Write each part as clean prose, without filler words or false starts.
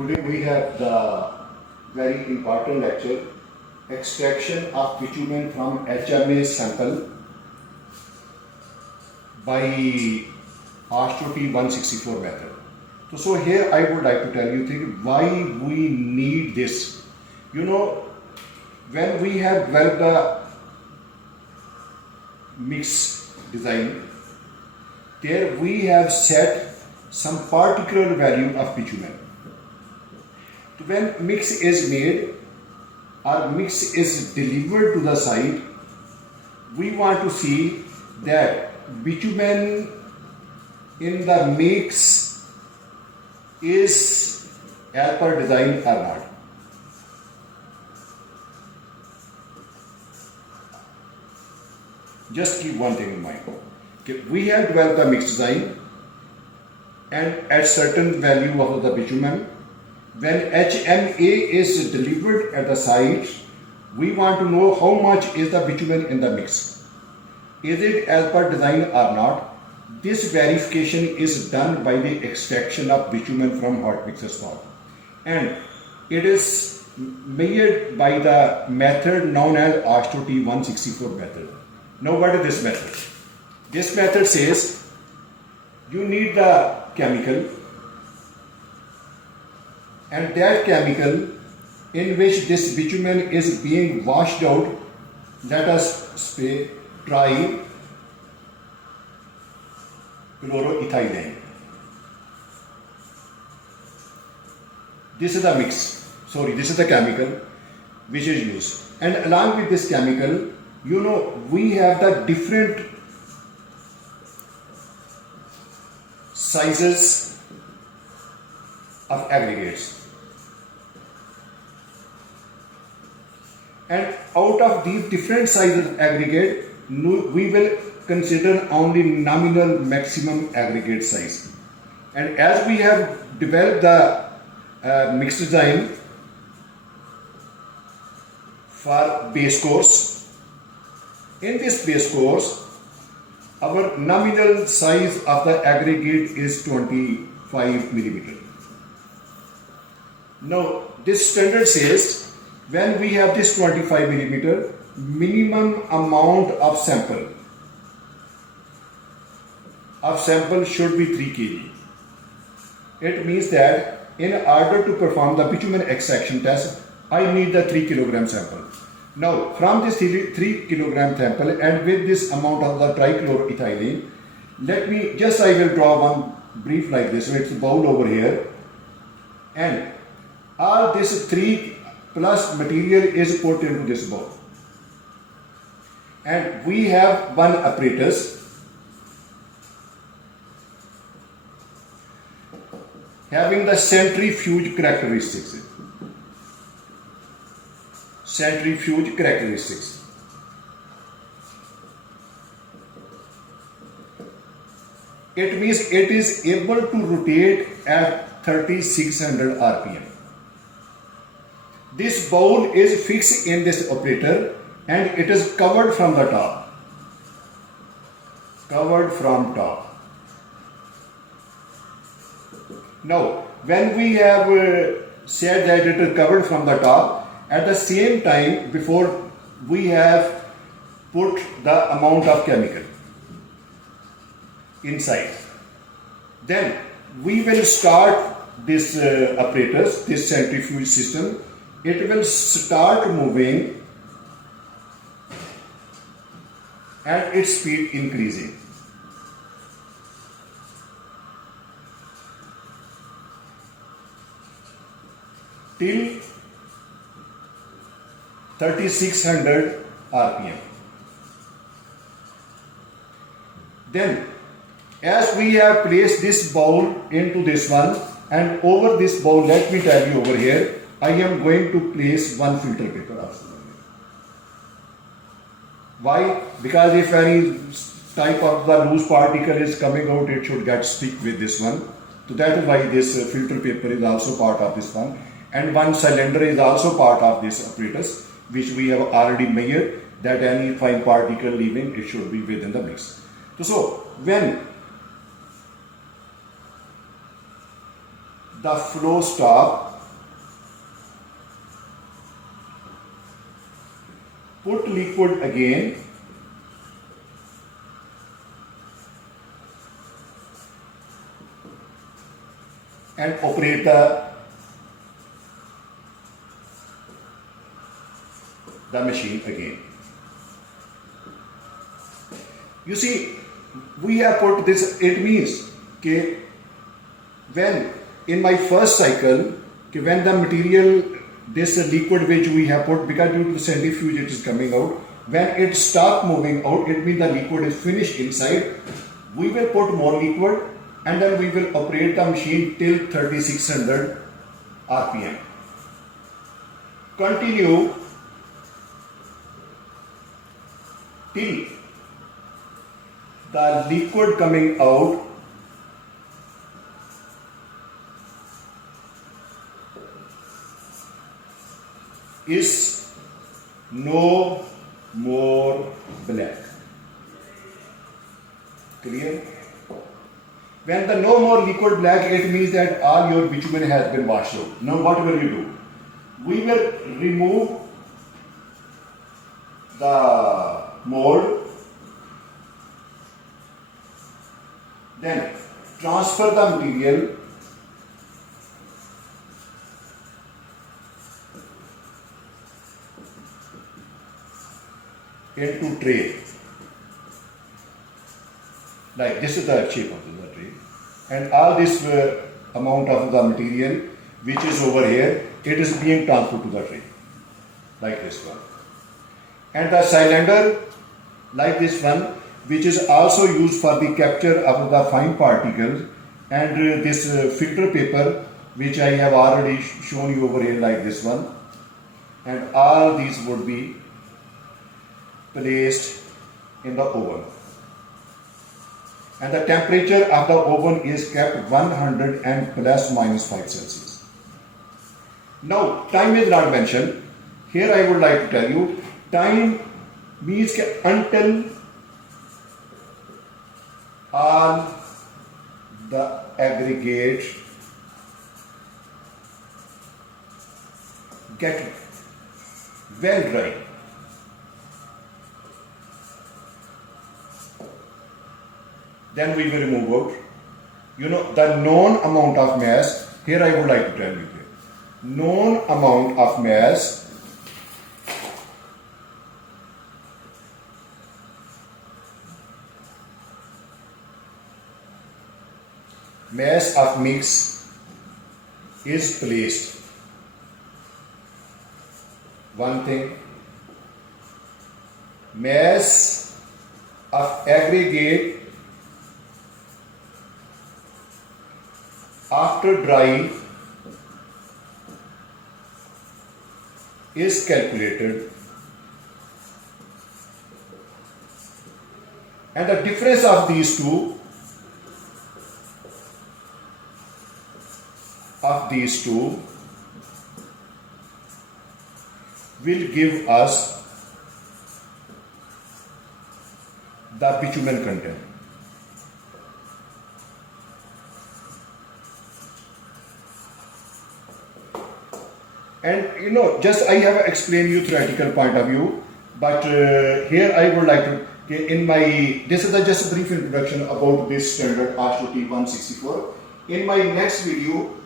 Today we have the very important lecture, extraction of bitumen from HMA sample by AASHTO T164 method. So here I would like to tell you why we need this. You know, when we have developed the mix design, there we have set some particular value of bitumen. When mix is made or mix is delivered to the site, we want to see that bitumen in the mix is as per design or not. Just keep one thing in mind. Okay, we have developed the mix design, and at certain value of the bitumen, when HMA is delivered at the site, we want to know how much is the bitumen in the mix. Is it as per design or not? This verification is done by the extraction of bitumen from hot mixer stock, and it is measured by the method known as AASHTO T164 method. Now what is this method? This method says you need the chemical, and that chemical in which this bitumen is being washed out, let us say trichloroethylene. This is the mix, this is the chemical which is used, and along with this chemical, you know, we have the different sizes of aggregates, and out of these different sizes of aggregate, we will consider only nominal maximum aggregate size. And as we have developed the mix design for base course, in this base course, our nominal size of the aggregate is 25 millimeter. Now, this standard says when we have this 25 millimeter, minimum amount of sample should be 3 kg. It means that in order to perform the bitumen extraction test, I need the 3 kilogram sample. Now, from this 3 kilogram sample and with this amount of the trichloroethylene, I will draw one brief like this. So it's a bowl over here, and all this 3 plus material is put into this bowl, and we have one apparatus having the centrifuge characteristics. It means it is able to rotate at 3600 RPM. This bowl is fixed in this operator, and it is covered from the top. Now, when we have said that it is covered from the top, at the same time, before we have put the amount of chemical inside, then we will start this apparatus, this centrifuge system. It will start moving and its speed increasing. Till 3600 RPM. Then, as we have placed this bowl into this one, and over this bowl, let me tell you over here, I am going to place one filter paper also. Why? Because if any type of the loose particle is coming out, it should get stick with this one. So that is why this filter paper is also part of this one. And one cylinder is also part of this apparatus, which we have already measured that any fine particle leaving, it should be within the mix. So when the flow stop, put liquid again, and operate the machine again. You see, we have put this, it means that when in my first cycle, when the material, this liquid which we have put, because due to the centrifuge it is coming out, when it stops moving out, it means the liquid is finished inside. We will put more liquid and then we will operate the machine till 3600 RPM. Continue till the liquid coming out is no more black. Clear? When the no more liquid black, it means that all your bitumen has been washed out. Now what will you do? We will remove the mold, then transfer the material into tray. Like this is the shape of the tray, and all this amount of the material which is over here, it is being transferred to the tray like this one. And the cylinder like this one, which is also used for the capture of the fine particles, and this filter paper which I have already shown you over here like this one, and all these would be placed in the oven, and the temperature of the oven is kept 100 and plus minus 5 Celsius. Now time is not mentioned here. I would like to tell you, time means until all the aggregate get well dry. Then we will remove out, the known amount of mass. Here I would like to tell you here, known amount of mass of mix is placed. One thing, mass of aggregate after drying is calculated, and the difference of these two will give us the bitumen content. And just I have explained you theoretical point of view, but here I would like to, this is just a brief introduction about this standard AASHTO T164. In my next video,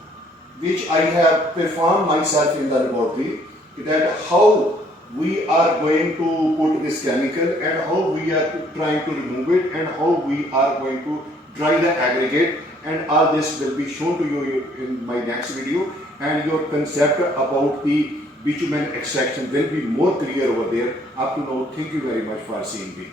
which I have performed myself in the laboratory, that how we are going to put this chemical and how we are trying to remove it and how we are going to dry the aggregate, and all this will be shown to you in my next video, and your concept about the bitumen extraction will be more clear over there. Up to now, thank you very much for seeing me.